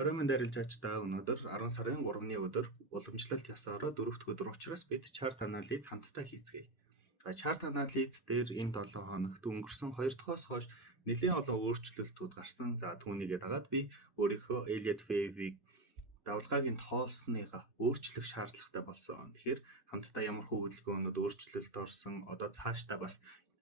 Орой минь дарилжаач та өнөөдөр 10 сарын 3-ны өдөр уламжлалт ёсоороо 4 дахь өдөр учраас бид чарт анализ хамтдаа хийцгээе. За чарт анализ дээр энэ 7 хоногт өнгөрсөн 2 дахь хойш нэлээд олон өөрчлөлтүүд гарсан. За түүнийгээ дагаад би өөрийнхөө Elliott Wave-ийг давалгаагийн тоолсныгаа өөрчлөх шаардлагатай болсон. Тэгэхээр хамтдаа ямар хөдөлгөөнүүд өөрчлөлт орсон, одоо цаашдаа бас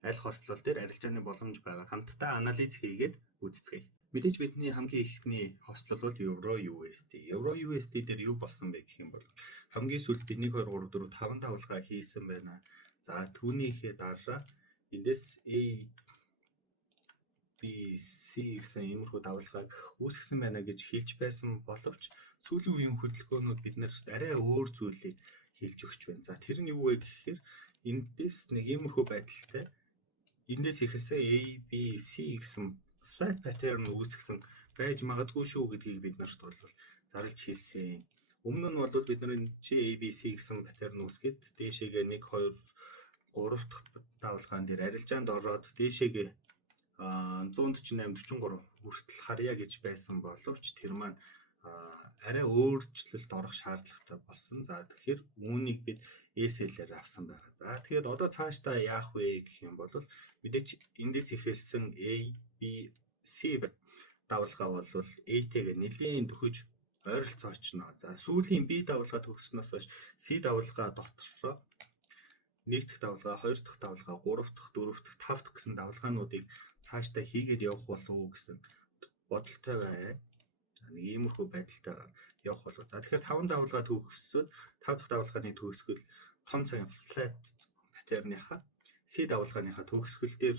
аль хослол дээр арилжааны боломж байгаа хамтдаа анализ хийгээд үзцгээе. Мэдээж бидний хамгийн ихний хослол бол Euro USD. Euro USD дээр юу болсон бэ гэх юм бол хамгийн сүүлд 1 2 3 4 5 давалгаа хийсэн байна. За түүнийхээ дараа эндээс ABC гэсэн иймэрхүү давалгааг үүсгэсэн байна гэж хэлж байсан боловч сүүлийн үеийн хөдөлгөөнүүд биднэрт арай өөр зүйлийг хэлж өгч байна. За тэр нь юу вэ гэхээр эндээс нэг иймэрхүү байдалтай эндээс ихээсээ ABC гэсэн flat pattern үүсгэсэн байж магадгүй шүү гэдгийг бид нарт бол зарлж хэлсэн. Өмнө нь бол бид нар чи ABC гэсэн pattern үүсгээд дээшээгээ 1 2 3 дахь давалгаан дээр арилжаанд ороод дээшээгээ 148 43 хүртэл харьяа гэж байсан боловч тэр маань арай өөрчлөлт орох шаардлагатай болсон. За тэгэхээр үүнийг бид ESL-ээр авсан байгаа. За тэгээд одоо цаашдаа яах вэ гэх юм бол мэдээч эндээс ихэлсэн A, B, C давалгаа бол A-тэйгээ нэлийн төхөж ойролцоо очно. За сүүлийн B давалгаа төгссөнөөс хойш C давалгаа дотороо 1 дахь давалгаа, 2 дахь давалгаа, 3 дахь, 4 дахь, 5 дахь гэсэн давалгаануудыг цаашдаа хийгээд явах болов уу гэсэн бодолтой бай. За нэг иймэрхүү байдалтайгаар явах болов. За тэгэхээр 5 давалгаа төгссөд 5 дахь давалгааны төгсгөл том цагийн flat pattern-ийнхаа C давалгааныхаа төгсгөл дээр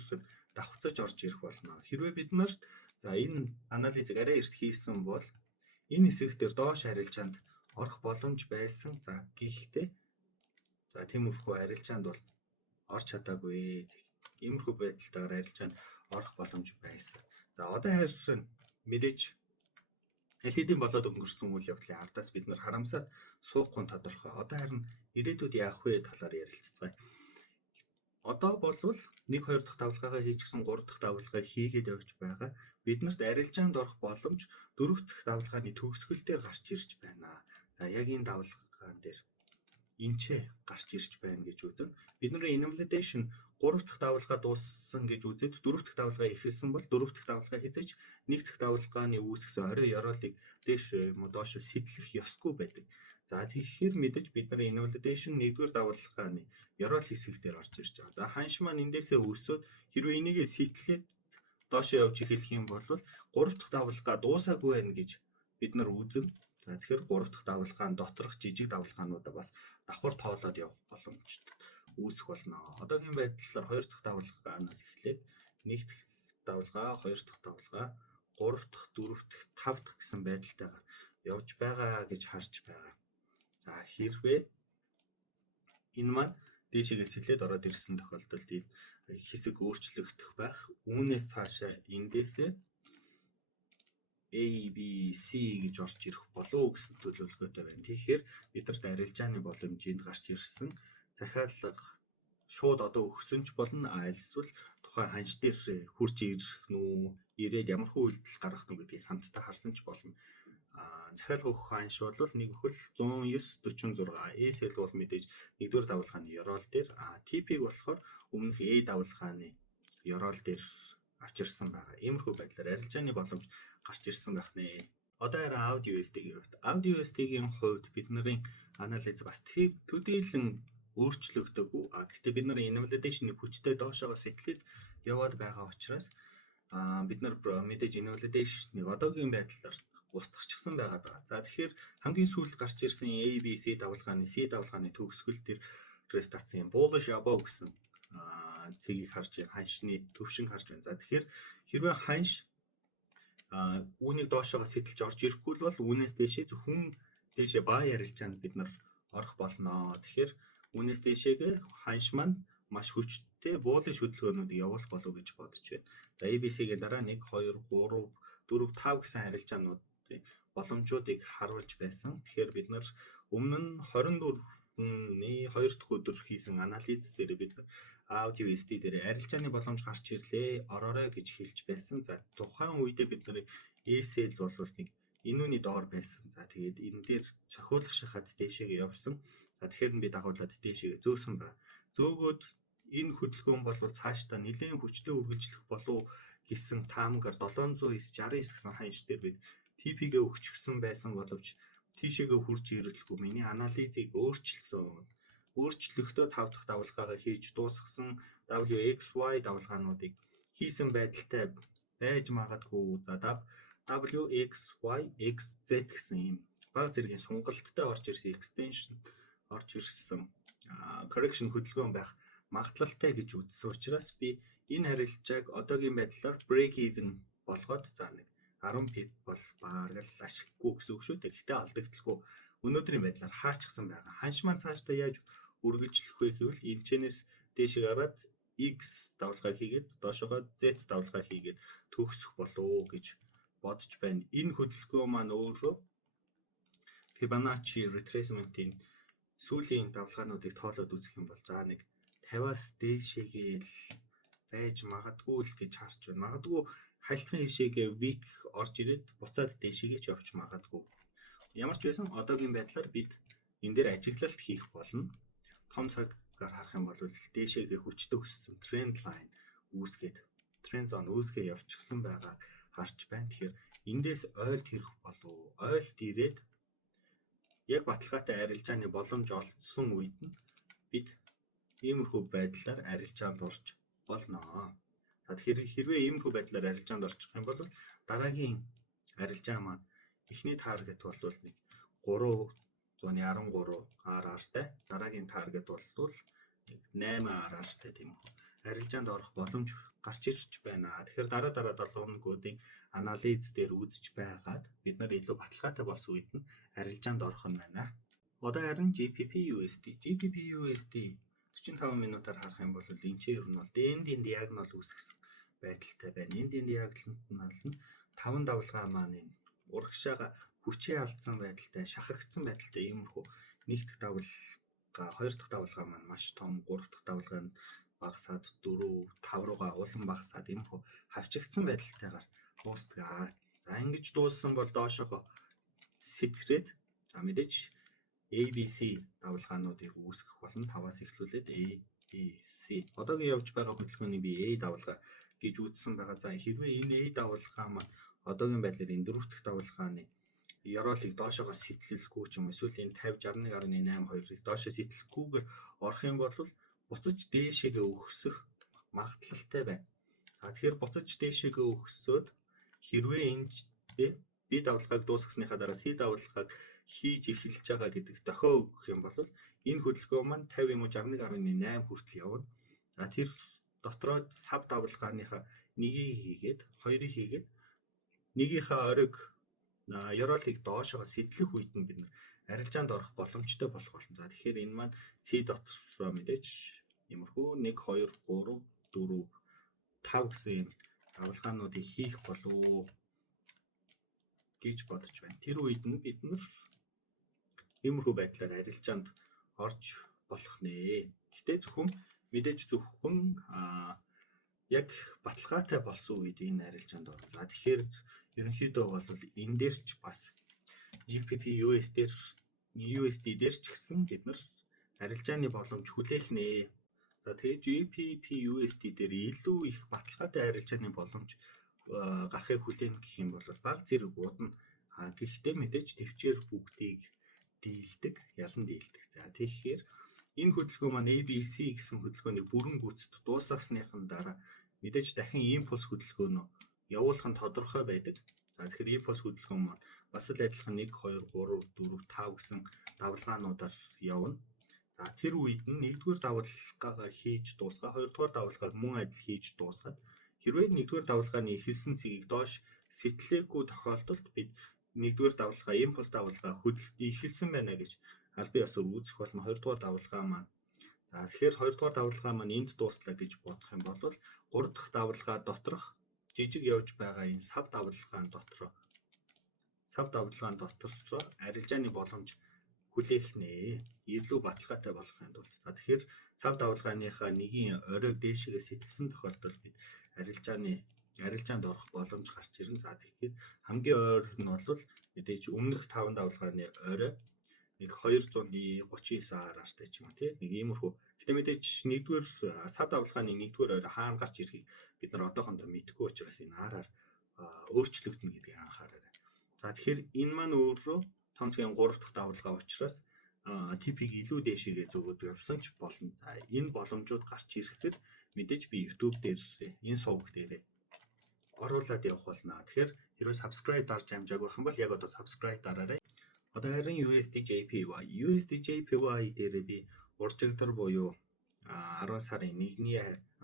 давхцаж орж ирэх болно. Хэрвээ бид нарт за энэ анализыг арай эрт хийсэн бол энэ хэсэг дээр доош арилжаанд орох боломж байсан. За гэхдээ за тиймэрхүү арилжаанд бол орж чадаагүй. Иймэрхүү байдалтайгаар арилжаанд орох боломж байсан. За одоо харин мэдээж LED-ийн болоод өнгөрсөн үйл явдлын ардаас бид нар харамсаад суухгүй тодорхой. Одоо харин ирээдүйд яах вэ талаар ярилцгаая. Одоо болвол 1 2 дахь давалгаагаа хийчихсэн 3 дахь давалгаа хийгээд явж байгаа. Биднэрт арилжаанд орох боломж 4 дахь давалгааны төгсгөл дээр гарч ирж байна. За яг энэ давалгаан дээр энчээ гарч ирж байна гэж үзэн. Бидний invalidation 3 дахь давалгаа дууссан гэж үзээд 4 дахь давалгаа эхэлсэн бол 4 дахь давалгаа хийж 1 дахь давалгааны үүсгэсэн орой ёроолыг дээш доош сэтлэх ёсгүй байдаг. За тэгэхээр мэдээж бидний invalidation 1-р давалгааны ёроол хэсэг дээр орж ирж байгаа. За ханш маань эндээсээ өсөөд хэрвээ энийгээ сэтлээд доошоо явж эхэлэх юм бол 3 дахь давалгаа дуусаагүй байна гэж бид нар үзэн. За тэгэхээр 3 дахь давалгаан доторх жижиг давалгаануудаа бас давхар тоолоод явах боломжтой үүсэх болно. Одоогийн байдлаар 2 дахь давалгаанаас эхлээд 1 дахь давалгаа, 2 дахь давалгаа, 3 дахь, 4 дахь, 5 дахь гэсэн байдалтайгаар явж байгаа гэж харж байгаа. За хэрвээ энэ маань дээшээгээ сэлээд ороод ирсэн тохиолдолд энэ хэсэг өөрчлөгдөх байх. Үүнээс цаашаа эндээсээ A, B, C гэж орж ирэх болов уу гэсэн төлөвлөгөөтэй байна. Тэгэхээр бидэрт арилжааны боломжинд гарч ирсэн захиалга шууд одоо өгсөн ч болно, эсвэл тухайн ханш дээр хурж ирэх нү, ирээд ямархуу үйлдэл гаргах нү гэдгийг хамтдаа харсан ч болно. Захиалга өгөх ханш бол нэг хөл 10946. ESL бол мэдээж 1-р давалгааны ёроол дээр, TP-г болохоор өмнөх A давалгааны ёроол дээр авчирсан байгаа. Иймэрхүү байдлаар арилжааны боломж гарч ирсэн байх нэ. Одоо харин Audi USD-ийн хувьд. Audi USD-ийн хувьд бидний анализ бас төдийлөн өөрчлөгдөөгүй. Гэхдээ бид нар invalidation-ыг хүчтэй доошоо сэтлээд яваад байгаа учраас бид нар мэдээж invalidation-ыг одоогийн байдлаар устгахчихсан байгаа даа. За тэгэхээр хамгийн сүүлд гарч ирсэн A, B, C давалгааны төгсгөл дээрээс татсан bullish above гэсэн цэгийг харж ханшны төвшин харж байна. За тэгэхээр хэрвээ ханш үүнийг доошоо сэтэлж орж ирэхгүй бол үүнээс дээшээ зөвхөн дээшээ бай арилжаанд бид нар орох болно. Тэгэхээр үүнээс дээшээгээ ханш маань маш хүчтэй bullish хөдөлгөөнүүд явуулах болов гэж бодож байна. За ABC-гийн дараа 1 2 3 4 5 гэсэн арилжаануудын боломжуудыг харуулж байсан. Тэгэхээр бид нар өмнө нь 24-ний 2 дахь өдөр хийсэн анализ дээр бид Audi USD дээр арилжааны боломж гарч ирлээ, ороорой гэж хэлж байсан. За тухайн үедээ бидний ESL бол нэг энэ үний доор байсан. За тэгээд энэ дээр цохиулах шахаад дээшээгээ явсан. За тэгэхээр би дагуулад дээшээгээ зөөсөн байна. Зөөгөөд энэ хөдөлгөөн бол цаашдаа нэлээд хүчтэй үргэлжлэх болов гэсэн таамагаар 769 гэсэн ханш дээр бид TP-гээ өгчихсэн байсан боловч тийшээгээ хурж ирэлгүй миний анализыг өөрчилсөн. Өөрчлөлтөө 5 дахь давалгаагаа хийж дуусгасан WXY давалгаануудыг хийсэн байдалтай байж магадгүй. За WXYXZ гэсэн юм баг зэргийн сунгалттай орж ирсэн extension орж ирсэн correction хөдөлгөөн байх магадлалтай гэж үзсэн учраас би энэ харилцааг одоогийн байдлаар break even болгоод за нэг 10 pip бол баг л ашиггүй гэсэн үг шүү дээ. Гэхдээ алдагдaltaгүй өнөөдрийн байдлаар хаачихсан байгаа. Ханш маань цаашдаа яаж үргэлжлэх вэ гэвэл энэ чэнэс дээшээ гараад X давалгаа хийгээд доошогоо Z давалгаа хийгээд төгсөх болов гэж бодож байна. Энэ хөдөлгөөн маань өөрөө Fibonacci retracement-ийн сүүлийн давалгаануудыг тоолоод үзэх юм бол за нэг 50-аас дээшээгээл байж магадгүй л гэж харж байна. Магадгүй хальтхан хишээгээ week орж ирээд буцаад дээшээгээ ч явж магадгүй. Ямар ч байсан одоогийн байдлаар бид энэ дээр ажиглалт хийх болно. Том цагаар харах юм бол дээшээгээ хүчтэй өссөн trend line үүсгээд trend zone үүсгээ явчихсан байгаа харж байна. Тэгэхээр эндээс ойлт хэрэг болов. Ойлт ирээд яг баталгаатай арилжааны боломж олдсон үед нь бид иймэрхүү байдлаар арилжаанд орж болно. За тэгэхээр хэрвээ иймэрхүү байдлаар арилжаанд орчих юм бол дараагийн арилжаа маань эхний таргет бол нэг 313 RR-тай, дараагийн таргет бол 8 RR-тай тийм үү. Арилжаанд орох боломж гарч ирж байна. Тэгэхээр дараа 7 хоногуудын анализ дээр үзэж байгаад бид нар илүү баталгаатай болсон үед нь арилжаанд орох нь байна. Одоо харин GBP/USD 45 минутаар харах юм бол энэ ч ер нь бол эндийн диагонал үүсгэсэн байдалтай байна. Эндийн диагонал нь 5 давалгаа маань энэ урагшаага хүчээ алдсан байдалтай, шахагдсан байдалтай иймэрхүү нэг дахь давалгаа, хоёр дахь давалгаа маань маш том, гурав дахь давалгаа нь багасаад 4, 5 руугаа улам багасаад иймэрхүү хавчигдсан байдалтайгаар дуустгаа. За ингэж дууссан бол доошоо сэтрээд за мэдээж ABC давалгаануудыг үүсгэх болно. 5-аас эхлүүлээд ABC. Одоогийн явж байгаа хөдөлгөөнийг би A давалгаа гэж үзсэн байгаа. За хэрвээ энэ A давалгаа маань одоогийн байдлаар энэ 4 дахь давалгааны ёроолыг доошоогоо сэтлэлгүй ч юм эсвэл энэ 50-61.82-ыг доошоо сэтлэхгүйгээр орох юм бол буцаж дээшээгээ өгсөх магадлалтай байна. За тэгэхээр буцаж дээшээгээ өгсөд хэрвээ энд B давалгааг дуусгасныхаа дараа C давалгааг хийж эхэлж байгаа гэдэг дохио өгөх юм бол энэ хөдөлгөөн маань 50 юм уу 61.8 хүртэл явна. За тэр дотроо сав давалгааныхаа нэгийг хийгээд хоёрыг хийгээд нэгийнхээ оройг ёроолыг доошоо сэтлэх үед нь бид нар арилжаанд орох боломжтой болох болно. За тэгэхээр энэ маань C дотроо мэдээж иймэрхүү 1 2 3 4 5 гэсэн юм давалгаануудыг хийх болов гэж бодож байна. Тэр үед нь бид нар иймэрхүү байдлаар арилжаанд орж болох нэ. Гэтэ мэдээж зөвхөн яг баталгаатай болсон үед энэ арилжаанд орно. За тэгэхээр ерөнхийдөө бол энэ дээр ч бас GBP/USD дээр ч гэсэн бид нар арилжааны боломж хүлээх нэ. За тэгээд GBP/USD дээр илүү их баталгаатай арилжааны боломж гарахыг хүлээн гэх юм бол баг зэрэг удна. Гэхдээ мэдээж төвчээр бүгдийг дийлдэг, ялан дийлдэг. За тэгэхээр энэ хөдөлгөөн маань ABC гэсэн хөдөлгөөнийг бүрэн гүйцэд дуусгасныхан дараа мэдээж дахин импульс хөдөлгөөнөө явуулах нь тодорхой байдаг. За тэгэхээр импульс хөдөлгөөн маань бас л адилхан 1 2 3 4 5 гэсэн давалгаануудаар явна. За тэр үед нь нэгдүгээр давалгаагаа хийж дуусгаа, хоёрдугаар давалгааг мөн адил хийж дуусгаад хэрвээ нэгдүгээр давалгааны эхэлсэн цэгийг доош сэтлээгүй тохиолдолд бид нэгдүгээр давалгаа импульс давалгаа эхэлсэн байна гэж аль бие усаар үүсэх болно. Хоёрдугаар давалгаа маань за тэгэхээр хоёрдугаар давалгаа маань энд дууслаа гэж бодох юм бол гурав дахь давалгаа доторх жижиг явж байгаа энэ сав давалгаан дотроо арилжааны боломж хүлээх нэ. Илүү баталгаатай болгохын тулд. За тэгэхээр сав давалгааныхаа нэгийн оройг дээшээ сэтэлсэн тохиолдолд бид арилжааны арилжаанд орох боломж гарч ирнэ. За тэгэхээр хамгийн ойр нь бол мэдээж өмнөх 5 давалгааны орой нэг 239 ар-аар ч юм уу тийм нэг иймэрхүү. Гэтэ мэдээж нэгдүгээр сав давалгааны нэгдүгээр орой хаана гарч ирэхийг бид нар одоохондоо мэдэхгүй учраас энэ ар-аар өөрчлөгдөнө гэдгийг анхаараарай. За тэгэхээр энэ маань өөрөө томцгийн 3 дахь давалгаа учраас TP-г илүү дээшээгээ зөөгөөд явсан ч болно. За энэ боломжууд гарч ирэхэд мэдээж би YouTube дээр энэ суваг дээр оруулаад явах болно. Тэгэхээр хэрвээ subscribe дарж амжааг байх юм бол яг одоо subscribe дараарай. Одоо харин USDJPY. USDJPY дээр би уржигдэр буюу 10 сарын 1-ний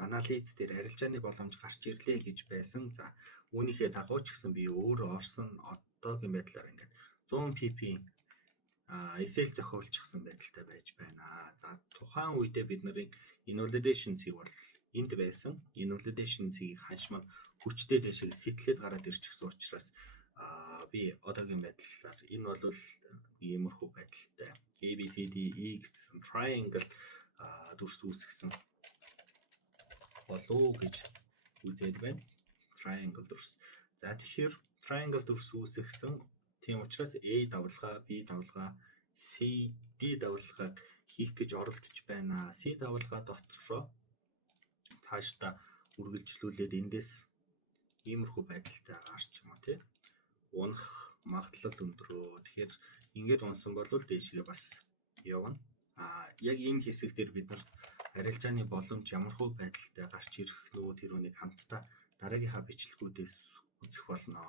анализ дээр арилжааны боломж гарч ирлээ гэж байсан. За үүнийхээ дагуу ч гэсэн би өөрөө орсон одоогийн байдлаар ингээд 100 PP SL зохиолчихсан байдалтай байж байна. За тухайн үедээ бид нарын invalidation цэг бол энд байсан. Invalidation цэгийг ханшмаг хүчтэй дэшиг сэтлээд гараад ирчихсэн учраас би одоогийн байдлаар энэ бол иймэрхүү байдалтай ABCD гэсэн triangle дүрс үүсгэсэн болов гэж үзээд байна. Triangle дүрс. За тэгэхээр triangle дүрс үүсгэсэн. Тийм учраас A давалгаа, B давалгаа, C, D давалгааг хийх гэж оролдож байна. C давалгаа дотроо цаашдаа үргэлжлүүлээд эндээс иймэрхүү байдалтай гарч юм уу тий. Унах магадлал өндрөө. Тэгэхээр ингээд унсан бол дээшгээ бас явна. Яг энэ хэсэг дээр бид нар арилжааны боломж ямархуу байдалтай гарч ирэх нөгөө тэр үнийг хамтдаа дараагийнхаа бичлэгүүдээс үзэх болно.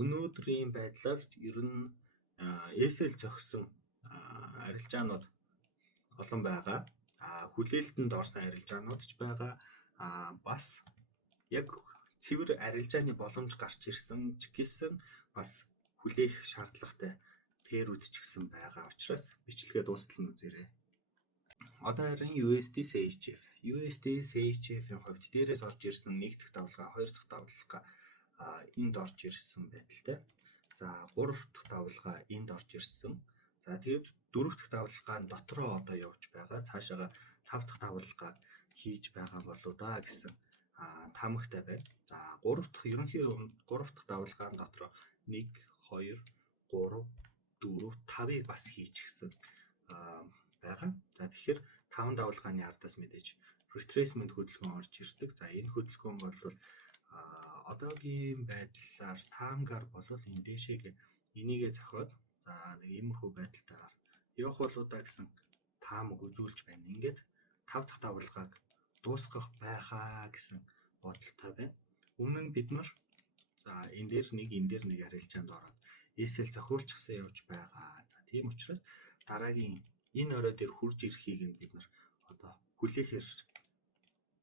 Өнөөдрийн байдлаар ер нь SL зогсон арилжаанууд олон байгаа. Хүлээлтэнд орсон арилжаанууд ч байгаа. Бас яг цэвэр арилжааны боломж гарч ирсэн ч гэсэн бас хүлээх шаардлагатай пэрүүд ч гэсэн байгаа учраас бичлэгээ дуустал нь үзээрэй. Одоо харин USD CHF. USD CHF-ийн хувьд дээрээс орж ирсэн 1 дахь давалгаа, 2 дахь давалгаа энд орж ирсэн байдалтай. За 3 дахь давалгаа энд орж ирсэн. За тэгээд 4 дахь давалгаа нь дотроо одоо явж байгаа. Цаашаага 5 дахь давалгаа хийж байгаа болоо да гэсэн таамагтай байна. За 3 дахь ерөнхийдөө 3 дахь давалгаан дотроо 1 2 3 4 5-ыг бас хийчихсэн байгаа. За тэгэхээр 5 давалгааны ардаас мэдээж retracement хөдөлгөөн орж ирдэг. За энэ хөдөлгөөн бол одоогийн байдлаар таамгаар бол энэ дэшег энийгээ зохиод за нэг иймэрхүү байдалтайгаар явах болоо да гэсэн таамаг үзүүлж байна. Ингээд 5 дахь давалгааг дуусгах байхаа гэсэн бодолтой байна. Өмнө нь бид нар за энэ дээр нэг арилжаанд ороод SL зохиулчихсан явж байгаа. За тийм учраас дараагийн энэ орой дээр хурж ирэхийг нь бид нар одоо хүлээхээр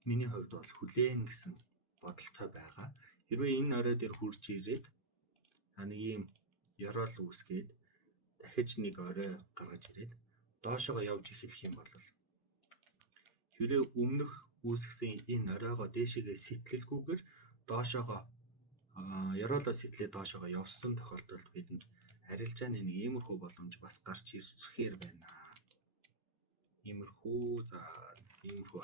миний хувьд бол хүлээн гэсэн бодолтой байгаа. Хэрвээ энэ орой дээр хурж ирээд нэг ийм ёроол үүсгээд дахиж нэг орой гаргаж ирээд доошоо явж эхлэх юм бол хэрвээ өмнөх үүсгэсэн энэ оройгоо дээшээгээ сэтгэлгүйгээр доошоогоо ёроолоо сэтлээ доошоогоо явсан тохиолдолд бидэнд арилжааны нэг иймэрхүү боломж бас гарч ирэхээр байна. Иймэрхүү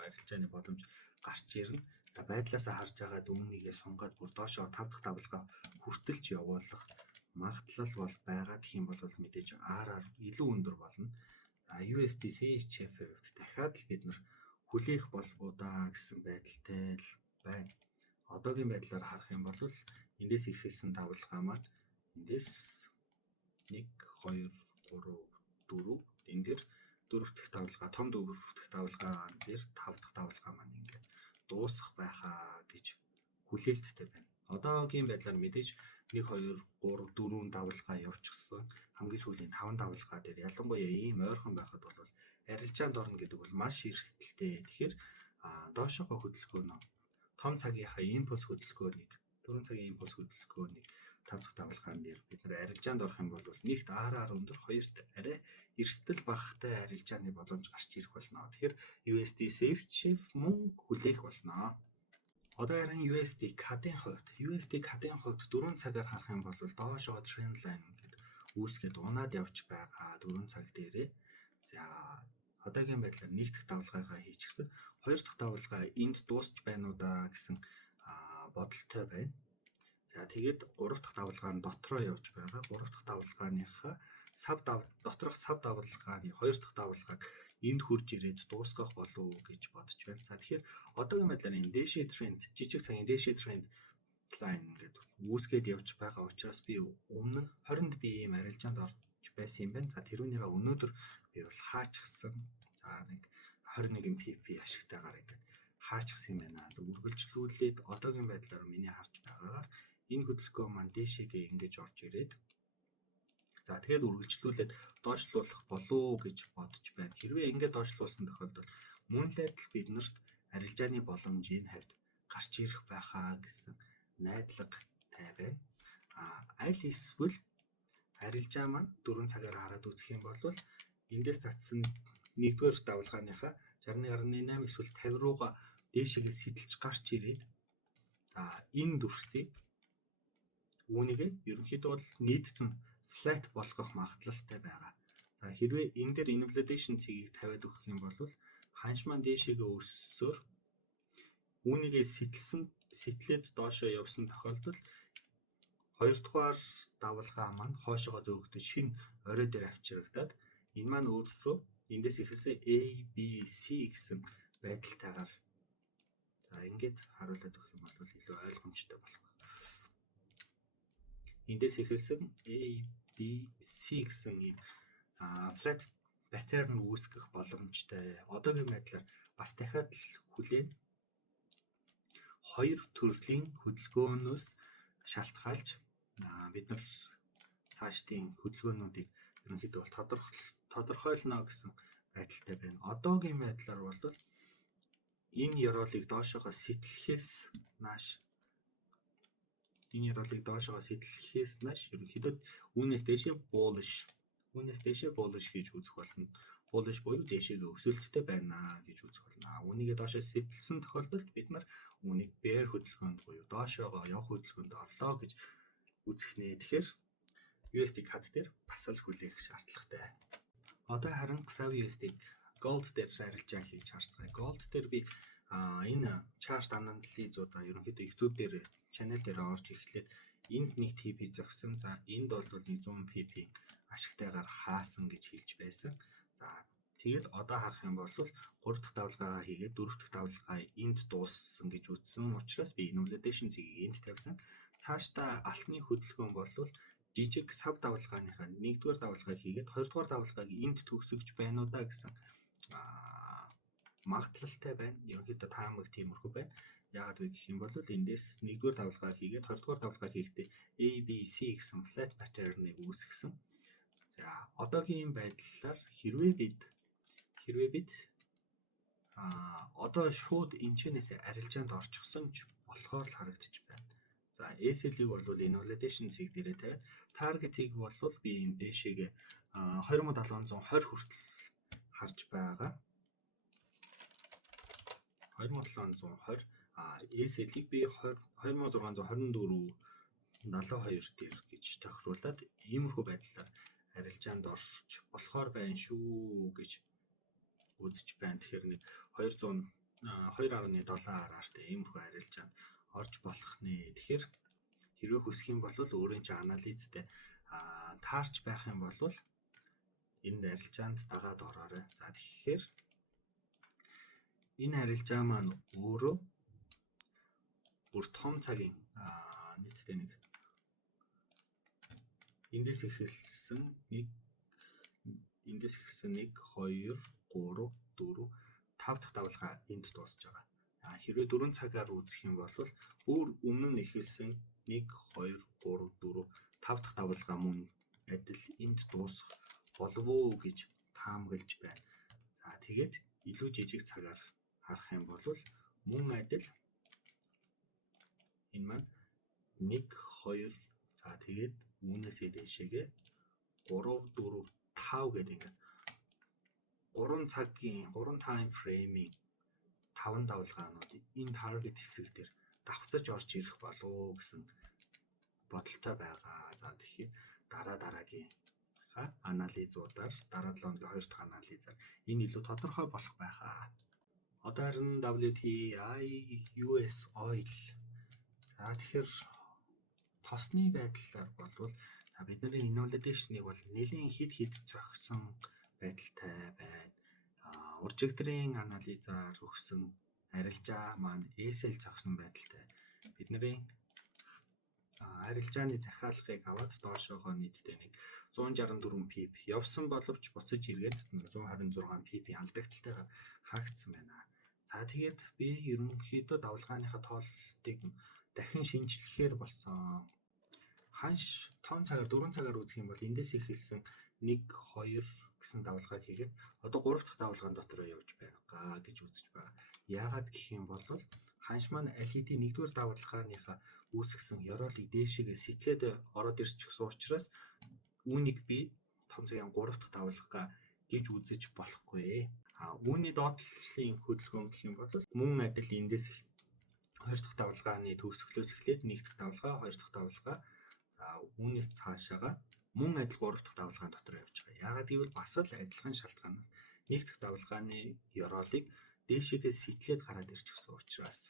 арилжааны боломж гарч ирнэ. За байдлаасаа харж байгаа өмнөдийгээ сунгаад бүр доошоо 5 дахь давалгаа хүртэлж явуулах магадлал бол байгаа гэх юм бол мэдээж RR илүү өндөр болно. USD CHF хувьд дахиад л бид нар хүлээх болов даа гэсэн байдалтай л байна. Одоогийн байдлаар харах юм бол эндээс ихэлсэн давалгаа маань эндээс 1 2 3 4 энэ дэр 4 дахь давалгаа, том 4 дахь давалгаа дээр 5 дахь давалгаа маань ингээд дуусах байхаа гэж хүлээлттэй байна. Одоогийн байдлаар мэдээж 1 2 3 4 давалгаа явчихсан. Хамгийн сүүлийн 5 давалгаа дээр ялангуяа ийм ойрхон байхад бол арилжаанд орно гэдэг бол маш эрсдэлтэй. Тэгэхээр доошоогоо хөдөлгөөнө том цагийнхаа импульс хөдөлгөөнийг 4 цагийн импульс хөдөлгөөнийг 5 дахь давалгаан дээр бид нар арилжаанд орох юм бол нэгт RR өндөр, хоёрт арай эрсдэл багтай арилжааны боломж гарч ирэх болно. Тэгэхээр USD CHF мөн хүлээх болно. Одоо харин USD CAD-ийн хувьд 4 цагаар харах юм бол доошоо trend line гэдэг үүсгээд унаад явж байгаа 4 цаг дээрээ. За одоогийн байдлаар 1 дахь давалгаагаа хийчихсэн. 2 дахь давалгаа энд дуусч байна уу да гэсэн бодолтой байна. За тэгээд 3 дахь давалгаа нь дотроо явж байгаа. 3 дахь давалгааныхаа доторх сав давалгааны 2 дахь давалгааг энд хурж ирээд дуусгах болов уу гэж бодож байна. За тэгэхээр одоогийн байдлаар энэ дээшээ тренд, жижиг цагийн дээшээ тренд лайн ингээд үүсгээд явж байгаа учраас би өмнө нь 20-нд би ийм арилжаанд орж байсан юм байна. За тэрүүнийгээ өнөөдөр би бол хаачихсан. За нэг 21 pp ашигтайгаар ингээд хаачихсан юм байна. Үргэлжлүүлээд одоогийн байдлаар миний харж байгаагаар энэ хөдөлгөөн маань дээшээгээ ингэж орж ирээд за тэгээд үргэлжлүүлээд доошлуулах болов гэж бодож байна. Хэрвээ ингэж доошлуулсан тохиолдолд мөн л адил биднэрт арилжааны боломжийн хавьд гарч ирэх байхаа гэсэн найдлагтай байна. Аль эсвэл арилжаа маань 4 цагаар хараад үзэх юм бол эндээс татсан 1-р давалгааныхаа 61.8 эсвэл 50 руугаа дээшээгээ сэтэлж гарч ирээд за энэ дүрсийг үүнийг ерөнхийдөө бол нийтд нь flat болгох магадлалтай байгаа. За хэрвээ энэ дээр invalidation цэгийг тавиад өгөх юм бол ханш маань дээшээгээ өссөөр үүнийгээ сэтлээд доошоо явсан тохиолдолд 2 дугаар давалгаа маань хоошоогоо зөөгдөж шинэ орой дээр авчирагдаад энэ маань өөрөөр эндээс эхэлсэн A, B, C гэсэн байдалтайгаар за ингээд харуулад өгөх юм бол илүү ойлгомжтой болох. Эндээс эхэлсэн A, B, C гэсэн ийм flat pattern үүсгэх боломжтой. Одоогийн байдлаар бас дахиад л хүлээн 2 төрлийн хөдөлгөөнөөс шалтгаалж бид нар цаашдын хөдөлгөөнүүдийг ерөнхийдөө бол тодорхойлно гэсэн байдалтай байна. Одоогийн байдлаар бол энэ ёроолыг доошоогоо сэтлэхээс нааш ерөнхийдөө үүнээс дээшээ bullish гэж үзэх болно. Bullish буюу дээшээгээ өсөлттэй байна гэж үзэх болно. Үүнийгээ доошоо сэтэлсэн тохиолдолд бид нар үүнийг bear хөдөлгөөнд буюу доошоогоо явах хөдөлгөөнд орлоо гэж үзэх нэ. Тэгэхээр USD CAD дээр бас л хүлээх шаардлагатай. Одоо харин XAVUSD-г Gold дээр арилжаа хийж харцгаая. Gold дээр би энэ chart анализуудаа ерөнхийдөө YouTube дээр channel дээр орж эхлээд энд нэг TP зогсон. За энд бол 100 PP ашигтайгаар хаасан гэж хэлж байсан. За тэгээд одоо харах юм бол 3 дахь давалгаагаа хийгээд 4 дахь давалгаа энд дууссан гэж үзсэн учраас би invalidation цэгийг энд тавьсан. Цаашдаа алтны хөдөлгөөн бол жижиг сав давалгааныхаа 1-р давалгааг хийгээд 2-р давалгааг энд төгсөж байна уу да гэсэн магадлалтай байна. Ерөнхийдөө таамаг тиймэрхүү байна. Яагаад вэ гэх юм бол эндээс 1-р давалгаа хийгээд 2-р давалгаа хийхдээ A, B, C гэсэн flat pattern-ыг үүсгэсэн. За одоогийн байдлаар хэрвээ бид одоо шууд энэчнээс арилжаанд орчихсон ч болохоор л харагдаж байна. За SL-ийг бол invalidation цэг дээрээ тавиад target-ийг бол би энэ дэшегээ 20720 хүртэл харж байгаа. 20720 SL-ийг би 2624 72 дээр гэж тохируулаад иймэрхүү байдлаар арилжаанд орж болохоор байна шүү гэж үзэж байна. Тэгэхээр нэг 2.7 араартай иймэрхүү арилжаанд орж болох нэ. Тэгэхээр хэрвээ хүсэх юм бол өөрийн чинь анализтэй таарч байх юм бол энэ арилжаанд дагаад ороорой. За тэгэхээр энэ арилжаа маань өөрөө бүр том цагийн нийтдээ нэг эндээс эхэлсэн 1 2 3 4 5 дахь давалгаа энд дуусж байгаа. Хэрвээ 4 цагаар үзэх юм бол бүр өмнө нь эхэлсэн 1 2 3 4 5 дахь давалгаа мөн адил энд дуусах болов уу гэж таамаглаж байна. За тэгээд илүү жижиг цагаар харах юм бол мөн адил энэ маань 1 2 за тэгээд үүнээсээ дэшегээ 3 4 5 гэдэг ингээд 3 цагийн 3 тайм фреймийн 5 давалгаанууд энэ target хэсэг дээр давхцаж орж ирэх болов гэсэн бодолтой байгаа. За тэгэхээр дараагийн анализуудаар дараа 7 өдрийн 2 дахь анализаар энэ илүү тодорхой болох байхаа. Одоо харин WTI US oil. За тэгэхээр тосны байдлаар болвол бидний invalidation-ыг бол нэлийн хид зохисон байдалтай байна. Уржигдрын анализаар өгсөн арилжаа маань ESL зохисон байдалтай. Бидний арилжааны захиалгыг аваад доошоогоо нийтдээ нэг 164 pp явсан боловч буцаж эргээд 126 pp алдагдaltaйгаар хаагдсан байна. За тэгээд би ерөнхийдөө давалгааныхаа тооллтыг дахин шинжилэхээр болсон. Ханш том цагаар 4 цагаар үзэх юм бол эндээс эхэлсэн 1 2 гэсэн давалгааг хийгээд одоо 3 дахь давалгаан дотор явж байгаа гэж үзэж байгаа. Яагаад гэх юм бол ханш маань аль хэдийн 1-р давалгааныхаа үүсгэсэн ёроолыг дээшээгээ сэтлээд ороод ирчихсэн учраас үүнийг би том цагийн 3 дахь давалгаа гэж үзэж болохгүй. Үүний доотлолын хөдөлгөөн гэх юм бол мөн адил эндээс 2 дахь давалгааны төгсгөлөөс эхлээд 1 дахь давалгаа, 2 дахь давалгаа, үүнээс цаашаага мөн адил 3 дахь давалгаан дотор явж байгаа. Яагаад гэвэл бас л адилхан шалтгаанаар 1 дахь давалгааны ёроолыг дээшээгээ сэтлээд гараад ирчихсэн учраас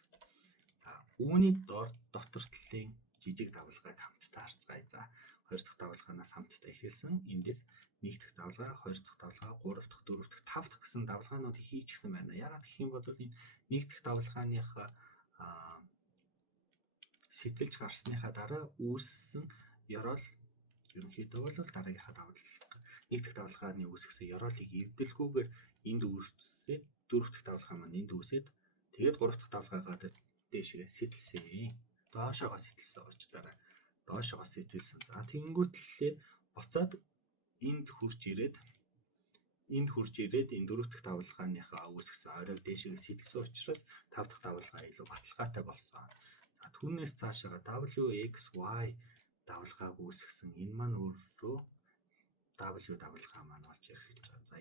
үүний дотор талын жижиг давалгааг хамтдаа харцгаая. За 2 дахь давалгаанаас хамтдаа эхэлсэн. Эндээс 1 дахь давалгаа, 2 дахь давалгаа, 3 дахь, 4 дахь, 5 дахь гэсэн давалгаанууд хийчихсэн байна. Яагаад гэх юм бол энэ 1 дахь давалгааныхаа сэтгэлж гарсныхаа дараа үүссэн ёроол ерөнхийдөө бол дараагийнхаа давалгаа 1 дахь давалгааны үүсгэсэн ёроолыг эвдэлгүйгээр энд үүсээд 4 дахь давалгаа маань энд үүсээд тэгээд 3 дахь давалгаагаа дээшээ сэтэлсэн. Доошоогоо сэтэлсэн уучлаарай. Доошоогоо сэтэлсэн. За тэгэнгүүт л буцаад энд хурж ирээд энэ 4 дахь давалгааныхаа үүсгэсэн оройг дээшээ сэтэлсэн учраас 5 дахь давалгаа илүү баталгаатай болсон. За түүнээс цаашаага WXY давалгааг үүсгэсэн. Энэ маань өөрөө W давалгаа маань болж ирэх гэж байгаа. За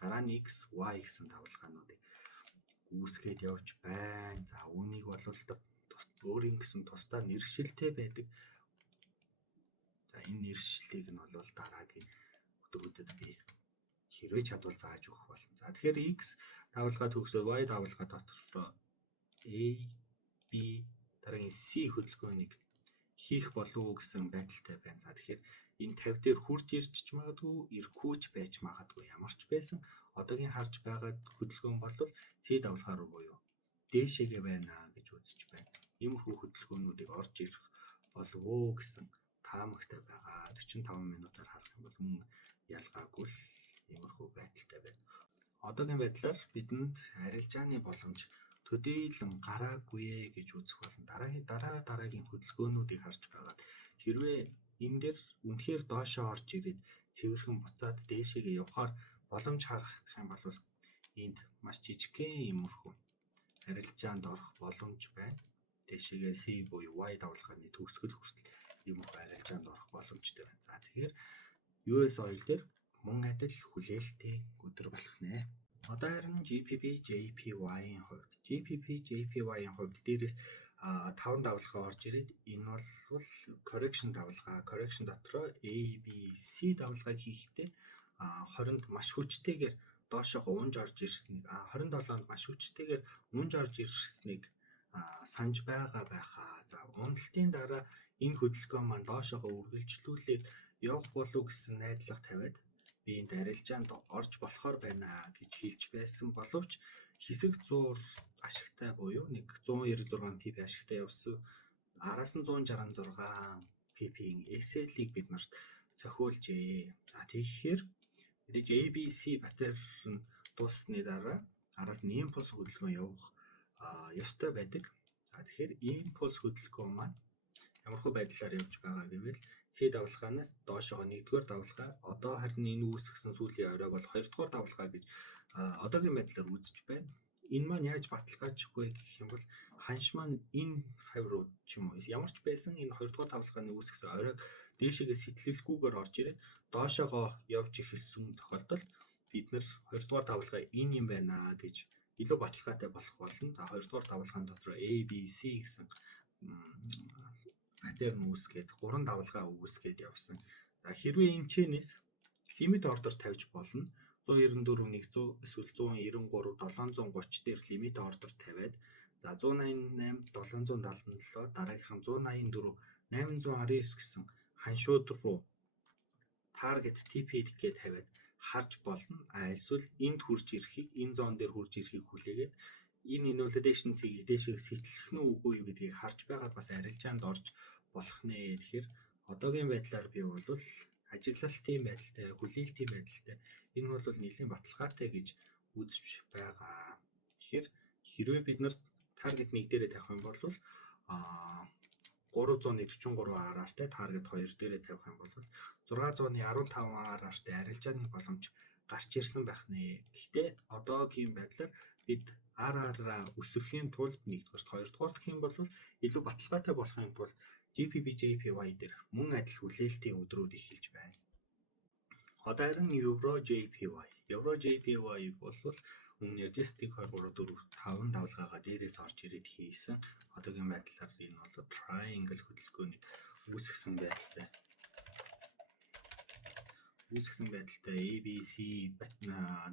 дараа нь XY гэсэн давалгаануудыг үүсгээд явж байна. За үүнийг бол өөрийн гэсэн тусдаа нэршилтэй байдаг. За энэ нэршлийг нь бол дараагийн өдрүүдэд би хэрвээ чадвал зааж өгөх болно. За тэгэхээр X давалгаа төгсөө Y давалгаа дотор A, B дараагийн C хөдөлгөөнийг хийх болов уу гэсэн байдалтай байна. За тэгэхээр энэ 50 дээр хурж ирч ч магадгүй, ирэхүүч байж магадгүй. Ямар ч байсан одоогийн харж байгаа хөдөлгөөн бол C давалгаа руу буюу дээшээгээ байна гэж үзэж байна. Иймэрхүү хөдөлгөөнүүдийг орж ирэх болов уу гэсэн таамагтай байгаа. 45 минутаар харах юм бол мөн ялгаагүй л иймэрхүү байдалтай байна. Одоогийн байдлаар бидэнд арилжааны боломж төдийлөн гараагүй гэж үзэх болно. Дараагийн хөдөлгөөнүүдийг харж байгаад хэрвээ энэ дээр үнэхээр доошоо орж ирээд цэвэрхэн буцаад дээшээгээ явахаар боломж харах юм бол энд маш жижигхэн иймэрхүү арилжаанд орох боломж байна. Дээшээгээ C буюу Y давалгааны төгсгөл хүртэл иймэрхүү арилжаанд орох боломжтой байна. За тэгэхээр US Oil дээр мөн адил хүлээлттэй өдөр болох нэ. Одоо харин GPP, JPY-ийн хувьд. GPP, JPY-ийн хувьд дээрээс 5 давалгаа орж ирээд энэ бол correction давалгаа. Correction дотроо A, B, C давалгааг хийхдээ 20-нд маш хүчтэйгээр доошоо унж орж ирснийг 27-нд маш хүчтэйгээр унж орж ирснийг санаж байгаа байхаа. За уналтын дараа энэ хөдөлгөөн маань доошоо үргэлжлүүлээд явах болов гэсэн найдлага тавиад би энэ арилжаанд орж болохоор байна гэж хэлж байсан боловч хэсэг 100 ашигтай буюу нэг 196 pp ашигтай явсан. Араас нь 166 pp-ийн SL-ийг бид нарт зохиулжээ. За тэгэхээр мэдээж ABC паттерн дуусны дараа араас нь импульс хөдөлгөөн явах ёстой байдаг. За тэгэхээр импульс хөдөлгөөн маань ямархуу байдлаар явж байгаа гэвэл C давалгаанаас доошоо 1-р давалгаа одоо харин энэ үүсгэсэн сүүлийн орой бол 2-р давалгаа гэж одоогийн байдлаар үзэж байна. Энэ маань яаж баталгаажих вэ гэх юм бол ханш маань энэ хавь руу ч юм уу ямар ч байсан энэ 2-р давалгааны үүсгэсэн оройг дээшээгээ сэтлэлгүйгээр орж ирээд доошоогоо явж эхэлсэн тохиолдолд бид нэр 2-р давалгаа энэ юм байна гэж илүү баталгаатай болох болно. За 2-р давалгаан дотор A, B, C гэсэн паттерн үүсгээд 3 давалгаа үүсгээд явсан. За хэрвээ эмчнээс лимит ордер тавьж болно. 194 100 эсвэл 193 730 дээр лимит ордер тавиад За 188, 777, дараагийнх нь 184, 819 гэсэн ханшууд руу target TP гэдээ тавиад харж болно. Эсвэл энд хурж ирэхийг, энэ зон дээр хурж ирэхийг хүлээгээд энэ invalidation цэгийг дээшээ сэтэлэх нь үгүй юу гэдгийг харж байгаад бас арилжаанд орж болох нэ. Тэгэхээр одоогийн байдлаар би бол ажиглалтын байдалтай, хүлээлтийн байдалтай энэ бол нэлийн баталгаатай гэж үзэж байгаа. Тэгэхээр хэрвээ бид нар таргет 1 дээрээ тавих юм бол 343 RR-тай таргет 2 дээрээ тавих юм бол 615 RR-тай арилжааны боломж гарч ирсэн байх нэ. Гэхдээ одоогийн байдлаар бид RR-аа өсгөхийн тулд 1-р, 2-р гэх юм бол илүү баталгаатай болохын тулд GPP, JPY дээр мөн адил хүлээлтийн өдрүүд эхэлж байна. Одоо харин Euro JPY. Euro JPY бол өмнө ярьжсэн 1 2 3 4 5 давлгаагаа дээрээс орж ирээд хийсэн. Одоогийн байдлаар энэ бол triangle хөдөлгөөнийг үүсгэсэн байдалтай. ABC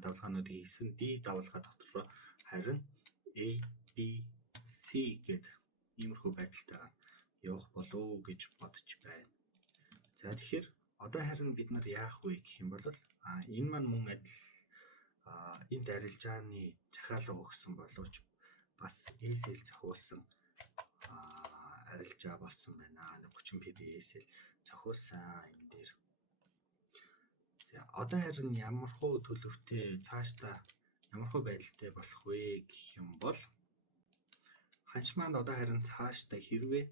давлгаануудыг хийсэн. D давлгаа дотроо харин ABC гэдэг иймэрхүү байдалтай явах болов гэж бодож байна. За тэгэхээр одоо харин бид нар яах вэ гэх юм бол энэ маань мөн адил энд арилжааны захиалга өгсөн боловч бас ESL зохиулсан арилжаа болсон байна. 30 pb ESL зохиулсан энэ дээр. За одоо харин ямар хуу төлөвтэй цаашдаа ямар хуу байдалтай болох вэ гэх юм бол ханш маань одоо харин цаашдаа хэрвээ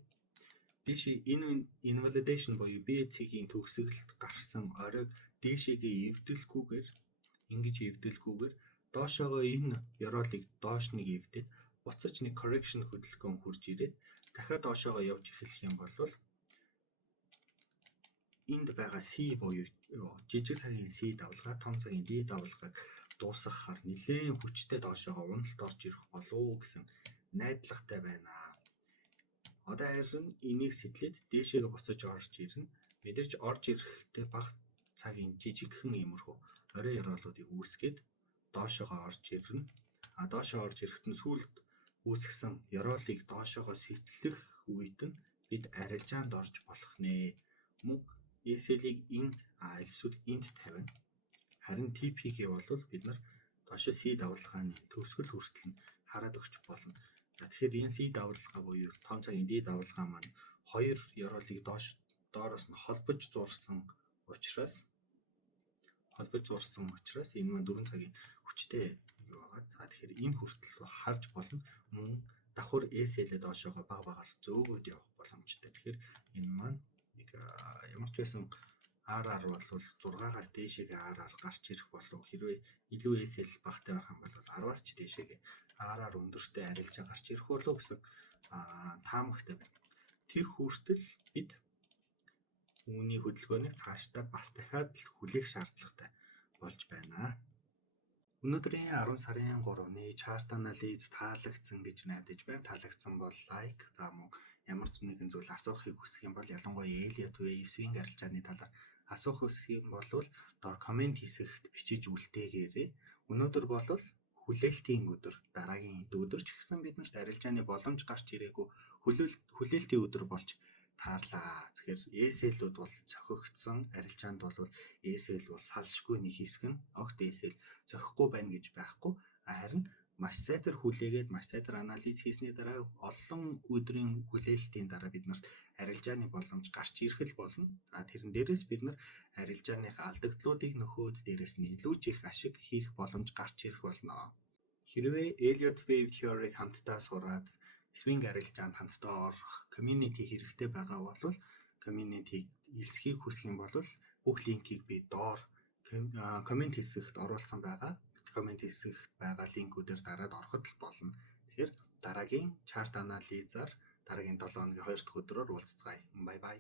дээшээ энэ invalidation буюу B цэгийн төгсгөлд гарсан оройг дээшээгээ эвдэлгүйгээр ингэж эвдэлгүйгээр доошоогоо энэ ёроолыг доош нэг эвдээд буцаж нэг correction хөдөлгөөн хурж ирээд дахиад доошоогоо явж эхлэх юм бол энд байгаа C буюу жижиг цагийн C давлгаа, том цагийн D давлгааг дуусгахаар нэлээд хүчтэй доошоогоо уналт орж ирэх болов гэсэн найдвартай байна. Одоо харин энийг сэтлээд дээшээгээ буцаж орж ирнэ. Мэдээж орж ирэхдээ бага цагийн жижигхэн иймэрхүү орой ёроолуудыг үүсгээд доошоогоо орж ирнэ. Доошоо орж ирэхэд нь сүүлд үүсгэсэн ёроолыг доошоогоо сэтлэх үед нь бид арилжаанд орж болох нэ. Мөн ESL-ийг энд эсвэл энд тавина. Харин TP-гээ бол бид нар доошоо C давлгааны төгсгөл хүртэл нь хараад өгч болно. Тэгэхээр энэ C давлгаа буюу том цагийн D давлгаа маань хоёр ёроолыг доороос нь холбож зурсан учраас энэ маань 4 цагийн хүчтэй юу байгаа. За тэгэхээр энэ хүртэл харж болно. Мөн давхар ESL-ээ доошоогоо багаар зөөгөөд явах боломжтой. Тэгэхээр энэ маань ямар ч байсан RR бол 6-аас дээшээгээ RR гарч ирэх болов. Хэрвээ илүү ESL багтай байх юм бол 10-аас ч дээшээгээ RR өндөртэй арилжаа гарч ирэх болов гэсэн таамагтай байна. Тэр хүртэл бид үүний хөдөлгөөнийг цаашдаа бас дахиад хүлээх шаардлагатай болж байна. Өнөөдрийн 10 сарын 3-ны чарт анализ таалагдсан гэж найдаж байна. Таалагдсан бол лайк, за мөн ямар ч нэгэн зүйл асуухыг хүсэх юм бол ялангуяа Elliott Wave swing арилжааны талаар асуух хүсэх юм бол доор комент хэсэгт бичиж үлдээгээрэй. Өнөөдөр бол хүлээлтийн өдөр, дараагийн өдөр ч гэсэн биднэрт арилжааны боломж гарч ирээгүй хүлээлтийн өдөр болж таарлаа. Тэгэхээр ESL-үүд бол цохигдсон, арилжаанд бол ESL бол салшгүй нэг хэсэг нь огт ESL зохихгүй байна гэж байхгүй. Харин маш сайтар хүлээгээд маш сайтар анализ хийсний дараа олон өдрийн хүлээлтийн дараа биднэрт арилжааны боломж гарч ирэх болно. Тэрэн дээрээс бид нар арилжааныхаа алдагдлуудыг нөхөөд дээрээс нь илүү ч их ашиг хийх боломж гарч ирэх болно. Хэрвээ Elliott Wave Theory-г хамтдаа сураад swing арилжаанд хамтдаа орох community хэрэгтэй байгаа бол community-г элсхийг хүсэх юм бол бүх линкийг би доор комент хэсэгт оруулсан байгаа. Комент хэсэгт байгаа линкүүдээр дараад ороход л болно. Тэгэхээр дараагийн чарт анализаар дараагийн 7 өдрийн 2 дахь өдрөөр уулзцгаая. Бай бай.